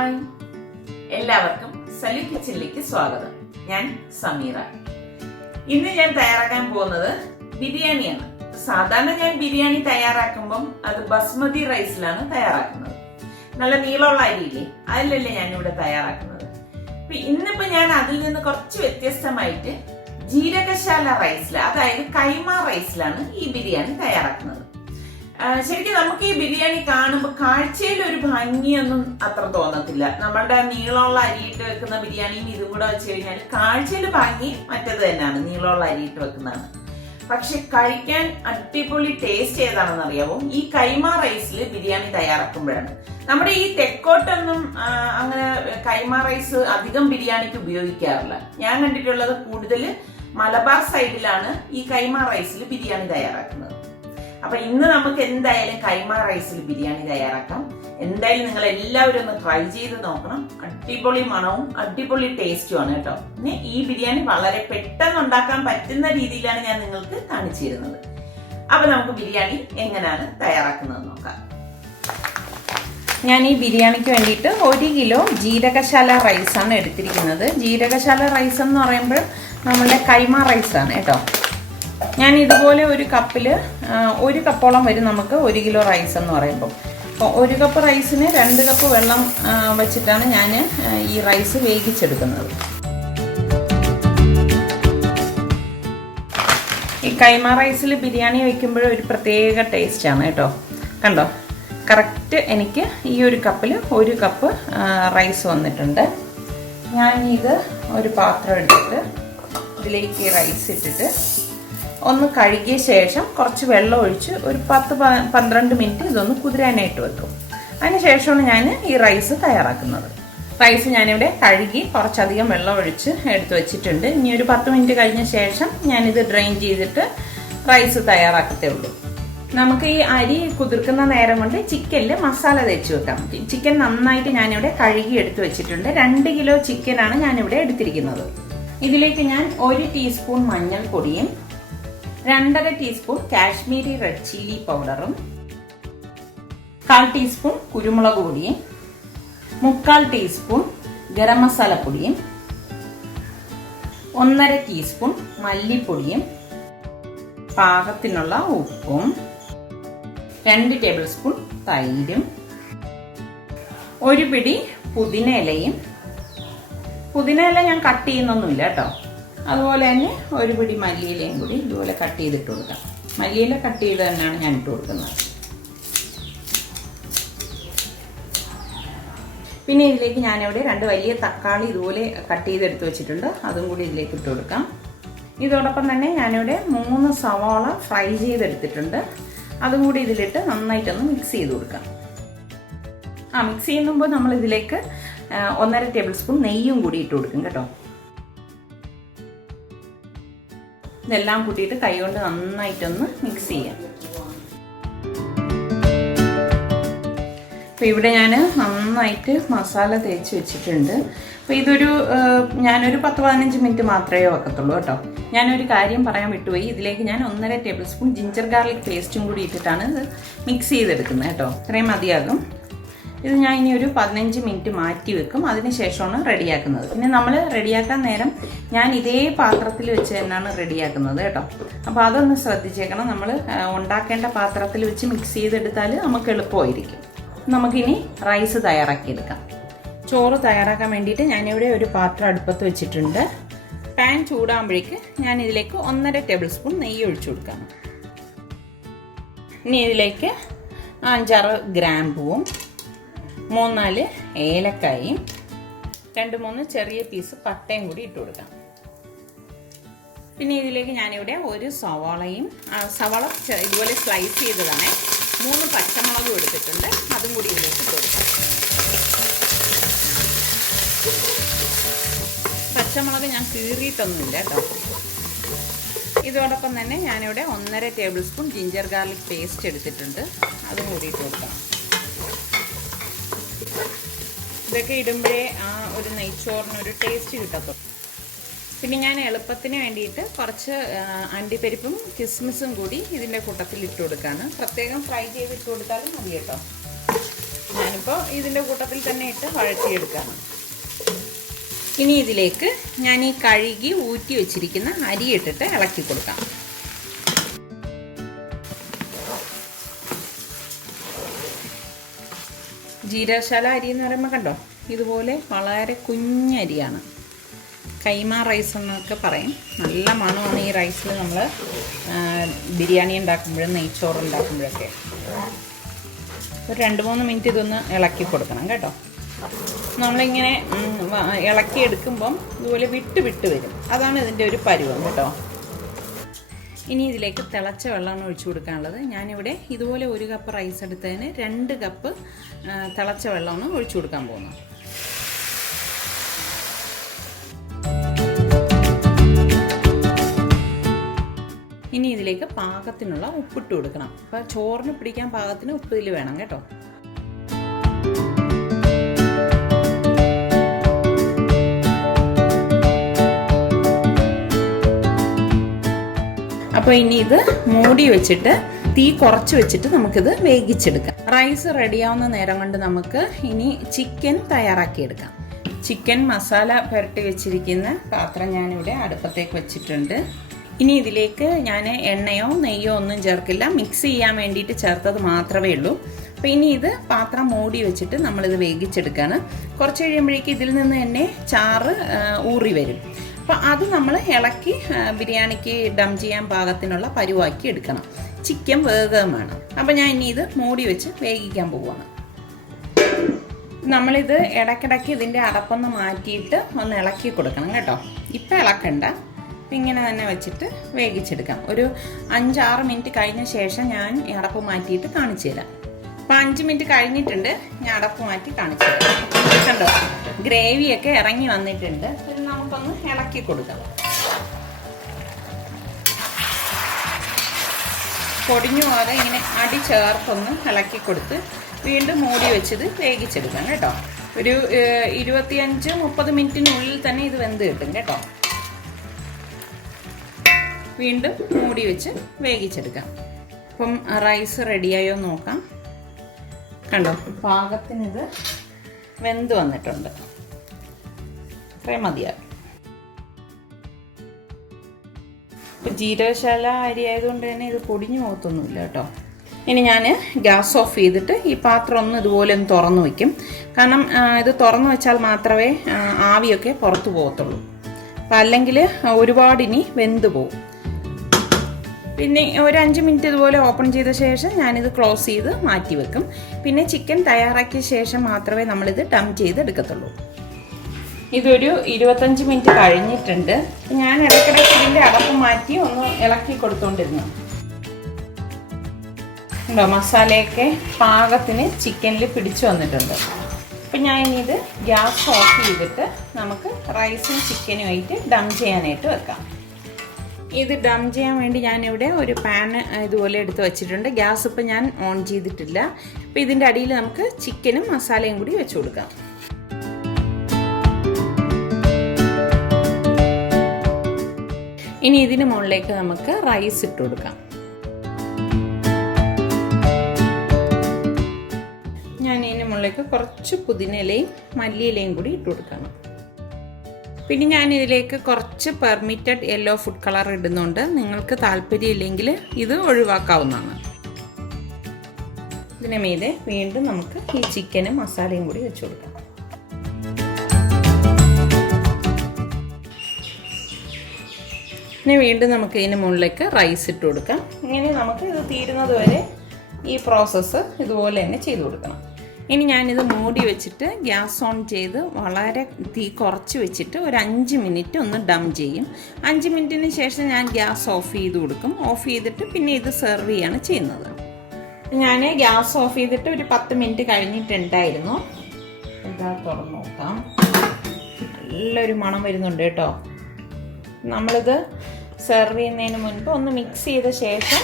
Hi, എല്ലാവർക്കും സലു കിച്ചണിലേക്ക് സ്വാഗതം. ഞാൻ സമീറ. ഇന്ന് ഞാൻ തയ്യാറാക്കാൻ പോകുന്നത് ബിരിയാണിയാണ്. സാധാരണ ഞാൻ ബിരിയാണി തയ്യാറാക്കുമ്പം അത് ബസ്മതി റൈസിലാണ് തയ്യാറാക്കുന്നത്. നല്ല നീളമുള്ള അരിയില്ലേ, അതിലല്ലേ ഞാനിവിടെ തയ്യാറാക്കുന്നത്. ഇന്നിപ്പോ ഞാൻ അതിൽ നിന്ന് കുറച്ച് വ്യത്യസ്തമായിട്ട് ജീരകശാല റൈസിൽ, അതായത് കൈമ റൈസിലാണ് ഈ ബിരിയാണി തയ്യാറാക്കുന്നത്. ശരിക്കും നമുക്ക് ഈ ബിരിയാണി കാണുമ്പോൾ കാഴ്ചയിൽ ഒരു ഭംഗിയൊന്നും അത്ര തോന്നത്തില്ല. നമ്മളുടെ നീളമുള്ള അരിയിട്ട് വെക്കുന്ന ബിരിയാണിയും ഇതും കൂടെ വെച്ച് കഴിഞ്ഞാൽ കാഴ്ചയിൽ ഭംഗി മറ്റേത് തന്നെയാണ്, നീളമുള്ള അരിയിട്ട് വെക്കുന്നതാണ്. പക്ഷെ കഴിക്കാൻ അടിപൊളി ടേസ്റ്റ് ഏതാണെന്ന് അറിയാമോ? ഈ കൈമ റൈസിൽ ബിരിയാണി തയ്യാറാക്കുമ്പോഴാണ്. നമ്മുടെ ഈ തെക്കോട്ടൊന്നും അങ്ങനെ കൈമ റൈസ് അധികം ബിരിയാണിക്ക് ഉപയോഗിക്കാറില്ല. ഞാൻ കണ്ടിട്ടുള്ളത് കൂടുതൽ മലബാർ സൈഡിലാണ് ഈ കൈമ റൈസിൽ ബിരിയാണി തയ്യാറാക്കുന്നത്. അപ്പൊ ഇന്ന് നമുക്ക് എന്തായാലും കൈമ റൈസിൽ ബിരിയാണി തയ്യാറാക്കാം. എന്തായാലും നിങ്ങൾ എല്ലാവരും ഒന്ന് ട്രൈ ചെയ്ത് നോക്കണം. അടിപൊളി മണവും അടിപൊളി ടേസ്റ്റുമാണ് കേട്ടോ. പിന്നെ ഈ ബിരിയാണി വളരെ പെട്ടെന്ന് ഉണ്ടാക്കാൻ പറ്റുന്ന രീതിയിലാണ് ഞാൻ നിങ്ങൾക്ക് കാണിച്ചു തരുന്നത്. അപ്പൊ നമുക്ക് ബിരിയാണി എങ്ങനെയാണ് തയ്യാറാക്കുന്നത് നോക്കാം. ഞാൻ ഈ ബിരിയാണിക്ക് വേണ്ടിയിട്ട് 1 കിലോ ജീരകശാല റൈസാണ് എടുത്തിരിക്കുന്നത്. ജീരകശാല റൈസ് എന്ന് പറയുമ്പോൾ നമ്മളുടെ കൈമ റൈസാണ് കേട്ടോ. ഞാൻ ഇതുപോലെ ഒരു കപ്പില് 1 കപ്പോളം വരും നമുക്ക് 1 കിലോ റൈസ് എന്ന് പറയുമ്പോൾ. അപ്പോൾ 1 കപ്പ് റൈസിന് 2 കപ്പ് വെള്ളം വെച്ചിട്ടാണ് ഞാൻ ഈ റൈസ് വേവിച്ചെടുക്കുന്നത്. ഈ കൈമ റൈസിൽ ബിരിയാണി വയ്ക്കുമ്പോൾ ഒരു പ്രത്യേക ടേസ്റ്റാണ് കേട്ടോ. കണ്ടോ, കറക്റ്റ് എനിക്ക് ഈ ഒരു കപ്പിൽ 1 കപ്പ് റൈസ് വന്നിട്ടുണ്ട്. ഞാൻ ഇത് ഒരു പാത്രം എടുത്തിട്ട് ഇതിലേക്ക് റൈസ് ഇട്ടിട്ട് ഒന്ന് കഴുകിയ ശേഷം കുറച്ച് വെള്ളം ഒഴിച്ച് ഒരു 10-12 മിനിറ്റ് ഇതൊന്ന് കുതിരാനായിട്ട് വെക്കും. അതിനുശേഷമാണ് ഞാൻ ഈ റൈസ് തയ്യാറാക്കുന്നത്. റൈസ് ഞാനിവിടെ കഴുകി കുറച്ചധികം വെള്ളം ഒഴിച്ച് എടുത്ത് വെച്ചിട്ടുണ്ട്. ഇനി ഒരു 10 മിനിറ്റ് കഴിഞ്ഞ ശേഷം ഞാനിത് ഡ്രെയിൻ ചെയ്തിട്ട് റൈസ് തയ്യാറാക്കത്തേ ഉള്ളൂ. നമുക്ക് ഈ അരി കുതിർക്കുന്ന നേരം കൊണ്ട് ചിക്കനിൽ മസാല തേച്ച് വെക്കാം. ചിക്കൻ നന്നായിട്ട് ഞാനിവിടെ കഴുകി എടുത്ത് വെച്ചിട്ടുണ്ട്. 2 കിലോ ചിക്കനാണ് ഞാനിവിടെ എടുത്തിരിക്കുന്നത്. ഇതിലേക്ക് ഞാൻ 1 ടീസ്പൂൺ മഞ്ഞൾപ്പൊടിയും 2.5 ടീസ്പൂൺ കാശ്മീരി റെഡ് ചില്ലി പൗഡറും 1/4 ടീസ്പൂൺ കുരുമുളക് പൊടിയും 3/4 ടീസ്പൂൺ ഗരം മസാല പൊടിയും 1.5 ടീസ്പൂൺ മല്ലിപ്പൊടിയും പാകത്തിനുള്ള ഉപ്പും 2 ടേബിൾ സ്പൂൺ തൈരും 1 പിടി പുതിന ഇലയും. പുതിന ഇല ഞാൻ കട്ട് ചെയ്യുന്നൊന്നുമില്ല കേട്ടോ. അതുപോലെ തന്നെ 1 പിടി മല്ലിയിലയും കൂടി ഇതുപോലെ കട്ട് ചെയ്തിട്ട് കൊടുക്കാം. മല്ലിയില കട്ട് ചെയ്ത് തന്നെയാണ് ഞാൻ ഇട്ട് കൊടുക്കുന്നത്. പിന്നെ ഇതിലേക്ക് ഞാനിവിടെ 2 വലിയ തക്കാളി ഇതുപോലെ കട്ട് ചെയ്തെടുത്ത് വെച്ചിട്ടുണ്ട്. അതും കൂടി ഇതിലേക്ക് ഇട്ട് കൊടുക്കാം. ഇതോടൊപ്പം തന്നെ ഞാനിവിടെ 3 സവാള ഫ്രൈ ചെയ്തെടുത്തിട്ടുണ്ട്. അതും കൂടി ഇതിലിട്ട് നന്നായിട്ടൊന്ന് മിക്സ് ചെയ്ത് കൊടുക്കാം. മിക്സ് ചെയ്യുമ്പോൾ നമ്മൾ ഇതിലേക്ക് 1.5 ടേബിൾ സ്പൂൺ നെയ്യും കൂടി ഇട്ട് കൊടുക്കും കേട്ടോ. ഇതെല്ലാം കൂട്ടിയിട്ട് കൈകൊണ്ട് നന്നായിട്ടൊന്ന് മിക്സ് ചെയ്യാം. അപ്പോൾ ഇവിടെ ഞാൻ നന്നായിട്ട് മസാല തേച്ച് വെച്ചിട്ടുണ്ട്. അപ്പോൾ ഞാനൊരു 10-15 മിനിറ്റ് മാത്രമേ വെക്കത്തുള്ളൂ കേട്ടോ. ഞാനൊരു കാര്യം പറയാൻ വിട്ടുപോയി. ഇതിലേക്ക് ഞാൻ 1.5 ടേബിൾ സ്പൂൺ ജിഞ്ചർ ഗാർലിക് പേസ്റ്റും കൂടി ഇട്ടിട്ടാണ് ഇത് മിക്സ് ചെയ്തെടുക്കുന്നത് കേട്ടോ. ഇത്രയും മതിയാകും. ഇത് ഞാൻ ഇനി ഒരു 15 മിനിറ്റ് മാറ്റി വെക്കും. അതിനുശേഷമാണ് റെഡിയാക്കുന്നത്. പിന്നെ നമ്മൾ റെഡിയാക്കാൻ നേരം ഞാൻ ഇതേ പാത്രത്തിൽ വെച്ച് തന്നെയാണ് റെഡിയാക്കുന്നത് കേട്ടോ. അപ്പോൾ അതൊന്ന് ശ്രദ്ധിച്ചേക്കണം. നമ്മൾ ഉണ്ടാക്കേണ്ട പാത്രത്തിൽ വെച്ച് മിക്സ് ചെയ്തെടുത്താൽ നമുക്ക് എളുപ്പമായിരിക്കും. നമുക്കിനി റൈസ് തയ്യാറാക്കിയെടുക്കാം. ചോറ് തയ്യാറാക്കാൻ വേണ്ടിയിട്ട് ഞാനിവിടെ ഒരു പാത്രം അടുപ്പത്ത് വെച്ചിട്ടുണ്ട്. പാൻ ചൂടാകുമ്പോഴേക്ക് ഞാൻ ഇതിലേക്ക് 1.5 ടേബിൾ സ്പൂൺ നെയ്യ് ഒഴിച്ചു കൊടുക്കാം. ഇനി ഇതിലേക്ക് 5-6 ഗ്രാമ്പൂവും 3-4 ഏലക്കായും 2-3 ചെറിയ പീസ് പട്ടയും കൂടി ഇട്ട് കൊടുക്കാം. പിന്നെ ഇതിലേക്ക് ഞാനിവിടെ 1 സവാള ഇതുപോലെ സ്ലൈസ് ചെയ്തതാണ്. 3 പച്ചമുളകും എടുത്തിട്ടുണ്ട്. അതും കൂടി ഇതിലേക്ക് ഇട്ട് കൊടുക്കാം. പച്ചമുളക് ഞാൻ കീറിയിട്ടൊന്നുമില്ല കേട്ടോ. ഇതോടൊപ്പം തന്നെ ഞാനിവിടെ 1.5 table spoon ginger garlic paste എടുത്തിട്ടുണ്ട്. അതും കൂടി ഇട്ട് കൊടുക്കാം. ഇതൊക്കെ ഇടുമ്പോഴേ ഒരു നെയ്ച്ചോറിനൊരു ടേസ്റ്റ് കിട്ടത്തുള്ളൂ. പിന്നെ ഞാൻ എളുപ്പത്തിന് വേണ്ടിയിട്ട് കുറച്ച് അണ്ടിപ്പരിപ്പും കിസ്മിസും കൂടി ഇതിൻ്റെ കൂട്ടത്തിൽ ഇട്ട് കൊടുക്കുകയാണ്. പ്രത്യേകം ഫ്രൈ ചെയ്തിട്ട് കൊടുത്താലും മതി കേട്ടോ. ഞാൻ അപ്പോൾ ഇതിൻ്റെ കൂട്ടത്തിൽ തന്നെ ഇട്ട് വഴറ്റിയെടുക്കാം. ഇനി ഇതിലേക്ക് ഞാൻ ഈ കഴുകി ഊറ്റി വെച്ചിരിക്കുന്ന അരി ഇട്ടിട്ട് ഇളക്കി കൊടുക്കാം. ജീരകശാല അരി എന്ന് പറയുമ്പോൾ കണ്ടോ, ഇതുപോലെ വളരെ കുഞ്ഞരിയാണ്. കൈമ റൈസ് എന്നൊക്കെ പറയും. നല്ല മണമാണ് ഈ റൈസിൽ നമ്മൾ ബിരിയാണി ഉണ്ടാക്കുമ്പോഴും നെയ്ച്ചോറ് ഉണ്ടാക്കുമ്പോഴൊക്കെ. ഒരു 2-3 മിനിറ്റ് ഇതൊന്ന് ഇളക്കി കൊടുക്കണം കേട്ടോ. നമ്മളിങ്ങനെ ഇളക്കി എടുക്കുമ്പം ഇതുപോലെ വിട്ട് വരും. അതാണ് ഇതിൻ്റെ ഒരു പരുവം കേട്ടോ. ഇനി ഇതിലേക്ക് തിളച്ച വെള്ളമാണ് ഒഴിച്ചു കൊടുക്കാനുള്ളത്. ഞാനിവിടെ ഇതുപോലെ 1 കപ്പ് റൈസ് എടുത്തതിന് 2 കപ്പ് തിളച്ച വെള്ളമാണ് ഒഴിച്ചു കൊടുക്കാൻ പോകുന്നത്. ഇനി ഇതിലേക്ക് പാകത്തിനുള്ള ഉപ്പിട്ട് കൊടുക്കണം. അപ്പോൾ ചോറിന് പിടിക്കാൻ പാകത്തിന് ഉപ്പ് ഇതിൽ വേണം കേട്ടോ. അപ്പോൾ ഇനി ഇത് മൂടി വെച്ചിട്ട് തീ കുറച്ച് വെച്ചിട്ട് നമുക്കിത് വേവിച്ചെടുക്കാം. റൈസ് റെഡിയാവുന്ന നേരം കൊണ്ട് നമുക്ക് ഇനി ചിക്കൻ തയ്യാറാക്കിയെടുക്കാം. ചിക്കൻ മസാല പുരട്ടി വെച്ചിരിക്കുന്ന പാത്രം ഞാനിവിടെ അടുപ്പത്തേക്ക് വെച്ചിട്ടുണ്ട്. ഇനി ഇതിലേക്ക് ഞാൻ എണ്ണയോ നെയ്യോ ഒന്നും ചേർക്കില്ല, മിക്സ് ചെയ്യാൻ വേണ്ടിയിട്ട് ചേർത്തത് മാത്രമേ ഉള്ളൂ. അപ്പോൾ ഇനി ഇത് പാത്രം മൂടി വെച്ചിട്ട് നമ്മളിത് വേവിച്ചെടുക്കുകയാണ്. കുറച്ച് കഴിയുമ്പോഴേക്കും ഇതിൽ നിന്ന് തന്നെ ചാറ് ഊറി വരും. അപ്പോൾ അത് നമ്മൾ ഇളക്കി ബിരിയാണിക്ക് ഡം ചെയ്യാൻ പാകത്തിനുള്ള പരുവാക്കി എടുക്കണം. ചിക്കൻ വേഗം വേണം. അപ്പോൾ ഞാൻ ഇനി ഇത് മൂടി വെച്ച് വേവിക്കാൻ പോവുകയാണ്. നമ്മളിത് ഇടയ്ക്കിടയ്ക്ക് ഇതിൻ്റെ അടപ്പൊന്ന് മാറ്റിയിട്ട് ഒന്ന് ഇളക്കി കൊടുക്കണം കേട്ടോ. ഇപ്പം ഇളക്കണ്ട, ഇങ്ങനെ തന്നെ വെച്ചിട്ട് വേവിച്ചെടുക്കാം. ഒരു 5-6 മിനിറ്റ് കഴിഞ്ഞ ശേഷം ഞാൻ അടപ്പ് മാറ്റിയിട്ട് കാണിച്ചു തരാം. അപ്പോൾ 5 മിനിറ്റ് കഴിഞ്ഞിട്ടുണ്ട്, ഞാൻ അടപ്പ് മാറ്റി കാണിച്ചു തരാം. കണ്ടോ, ഗ്രേവിയൊക്കെ ഇറങ്ങി വന്നിട്ടുണ്ട്. ഇത് നമുക്കൊന്ന് ഇളക്കി കൊടുക്കാം. പൊടിഞ്ഞു പോലെ ഇങ്ങനെ അടി ചേർത്തൊന്ന് ഇളക്കി കൊടുത്ത് വീണ്ടും മൂടി വെച്ചത് വേവിച്ചെടുക്കാം കേട്ടോ. ഒരു 25-30 മിനിറ്റിനുള്ളിൽ തന്നെ ഇത് വെന്ത് കിട്ടും കേട്ടോ. വീണ്ടും മൂടി വെച്ച് വേവിച്ചെടുക്കാം. അപ്പം റൈസ് റെഡിയായോ നോക്കാം. കണ്ടോ, പാകത്തിന് ഇത് വെന്ത് വന്നിട്ടുണ്ട്. അത്രയും മതിയാകും. ഇപ്പം ജീരകശാല അരി ആയതുകൊണ്ട് തന്നെ ഇത് പൊടിഞ്ഞു പോകത്തൊന്നുമില്ല കേട്ടോ. ഇനി ഞാൻ ഗ്യാസ് ഓഫ് ചെയ്തിട്ട് ഈ പാത്രം ഒന്ന് ഇതുപോലെ ഒന്ന് തുറന്നു വയ്ക്കും. കാരണം ഇത് തുറന്നു വെച്ചാൽ മാത്രമേ ആവിയൊക്കെ പുറത്തു പോകത്തുള്ളൂ. അപ്പം അല്ലെങ്കിൽ ഒരുപാട് ഇനി വെന്ത് പോകും. പിന്നെ ഒരു 5 മിനിറ്റ് ഇതുപോലെ ഓപ്പൺ ചെയ്ത ശേഷം ഞാനിത് ക്ലോസ് ചെയ്ത് മാറ്റി വെക്കും. പിന്നെ ചിക്കൻ തയ്യാറാക്കിയ ശേഷം മാത്രമേ നമ്മളിത് ഡം ചെയ്തെടുക്കത്തുള്ളൂ. ഇതൊരു 25 മിനിറ്റ് കഴിഞ്ഞിട്ടുണ്ട്. ഞാൻ ഇടയ്ക്കിടയ്ക്ക് ഇതിൻ്റെ അടപ്പ് മാറ്റി ഒന്ന് ഇളക്കി കൊടുത്തോണ്ടിരുന്നു. ഉണ്ടോ, മസാലയൊക്കെ പാകത്തിന് ചിക്കനിൽ പിടിച്ചു വന്നിട്ടുണ്ട്. അപ്പം ഞാൻ ഇനി ഇത് ഗ്യാസ് ഓഫ് ചെയ്തിട്ട് നമുക്ക് റൈസും ചിക്കനുമായിട്ട് ഡം ചെയ്യാനായിട്ട് വെക്കാം. ഇത് ഡം ചെയ്യാൻ വേണ്ടി ഞാനിവിടെ ഒരു പാൻ ഇതുപോലെ എടുത്ത് വെച്ചിട്ടുണ്ട്. ഗ്യാസ് ഇപ്പം ഞാൻ ഓൺ ചെയ്തിട്ടില്ല. അപ്പോൾ ഇതിൻ്റെ അടിയിൽ നമുക്ക് ചിക്കനും മസാലയും കൂടി വെച്ച് കൊടുക്കാം. ഇനി ഇതിന് മുകളിലേക്ക് നമുക്ക് റൈസ് ഇട്ട് കൊടുക്കാം. ഞാൻ ഇതിന് മുകളിലേക്ക് കുറച്ച് പുതിനയിലയും മല്ലിയിലയും കൂടി ഇട്ട് കൊടുക്കണം. പിന്നെ ഞാൻ ഇതിലേക്ക് കുറച്ച് പെർമിറ്റഡ് യെല്ലോ ഫുഡ് കളർ ഇടുന്നുണ്ട്. നിങ്ങൾക്ക് താല്പര്യമില്ലെങ്കിൽ ഇത് ഒഴിവാക്കാവുന്നതാണ്. ഇതിന് മീതെ വീണ്ടും നമുക്ക് ഈ ചിക്കനും മസാലയും കൂടി വെച്ച് കൊടുക്കാം. ഇനി വീണ്ടും നമുക്ക് ഇതിന് മുകളിലേക്ക് റൈസ് ഇട്ട് കൊടുക്കാം. ഇങ്ങനെ നമുക്ക് ഇത് തീരുന്നത് വരെ ഈ പ്രോസസ്സ് ഇതുപോലെ തന്നെ ചെയ്ത് കൊടുക്കണം. ഇനി ഞാനിത് മൂടി വെച്ചിട്ട് ഗ്യാസ് ഓൺ ചെയ്ത് വളരെ തീ കുറച്ച് വെച്ചിട്ട് ഒരു 5 മിനിറ്റ് ഒന്ന് ഡം ചെയ്യും. 5 മിനിറ്റിന് ശേഷം ഞാൻ ഗ്യാസ് ഓഫ് ചെയ്ത് കൊടുക്കും. ഓഫ് ചെയ്തിട്ട് പിന്നെ ഇത് സെർവ് ചെയ്യാണ് ചെയ്യുന്നത്. ഞാൻ ഗ്യാസ് ഓഫ് ചെയ്തിട്ട് ഒരു 10 മിനിറ്റ് കഴിഞ്ഞിട്ടുണ്ടായിരുന്നു. ഇതാ തുറന്ന് നോക്കാം. നല്ലൊരു മണം വരുന്നുണ്ട് കേട്ടോ. നമ്മളിത് സെർവ് ചെയ്യുന്നതിന് മുൻപ് ഒന്ന് മിക്സ് ചെയ്ത ശേഷം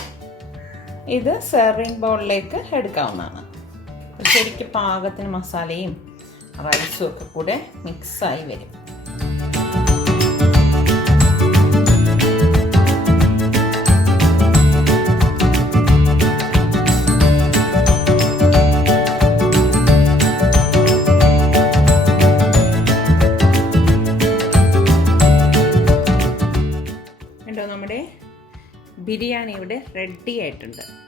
ഇത് സെർവിങ് ബൗളിലേക്ക് എടുക്കാവുന്നതാണ്. ശരിക്കും പാകത്തിന് മസാലയും റൈസും ഒക്കെ കൂടെ മിക്സായി വരും. ബിരിയാണി ഇവിടെ റെഡി ആയിട്ടുണ്ട്.